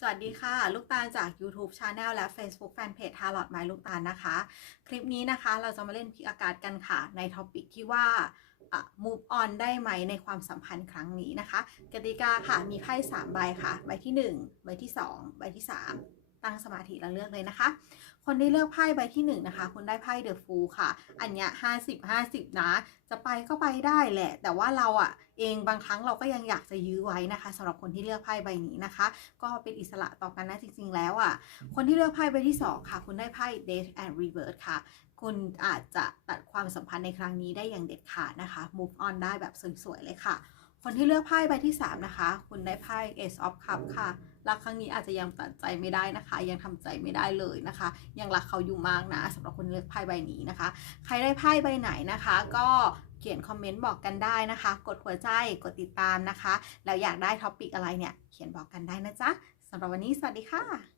สวัสดีค่ะ ลูกตาลจาก YouTube Channel และ Facebook Fanpage ทาร์ลอตไมลูกตาลนะคะ คลิปนี้นะคะเราจะมาเล่นพิกอากาศกันค่ะ ในท็อปิกที่ว่า move on ได้ไหมในความสัมพันธ์ครั้งนี้นะคะ กติกาค่ะมีไพ่3ใบค่ะ ใบที่ 1 ใบที่ 2 ใบที่ 3 ตั้งสมาธิแล้วเลือกเลยนะคะ คนที่เลือกไพ่ใบที่1นะคะ คุณได้ไพ่เดอะฟูค่ะ อันเนี้ย50 50นะ จะไปก็ไปได้แหละ แต่ว่าเราอะเองบางครั้งเราก็ยังอยากจะยื้อไว้นะคะสำหรับคนที่เลือกไพ่ใบนี้นะคะ ก็เป็นอิสระต่อกันนะจริง ๆ แล้วอะคนที่เลือกไพ่ใบที่ 2 ค่ะ คุณได้ไพ่ Death and Rebirth ค่ะคุณอาจจะตัดความสัมพันธ์ในครั้งนี้ได้อย่างเด็ดขาดนะคะ move on ได้แบบสวยๆเลยค่ะ คนที่เลือกไพ่ใบที่ 3 นะคะ คุณได้ไพ่ Ace of Cup ค่ะ รักครั้งนี้อาจจะยังตัดใจไม่ได้นะคะ ยังทำใจไม่ได้เลยนะคะ ยังรักเขาอยู่มากนะสำหรับคนเลือกไพ่ใบนี้นะคะ ใครได้ไพ่ใบไหนนะคะ ก็เขียนคอมเมนต์บอกกันได้นะคะ กดหัวใจ กดติดตามนะคะ แล้วอยากได้ท็อปิกอะไรเนี่ย เขียนบอกกันได้นะจ๊ะสำหรับวันนี้สวัสดีค่ะ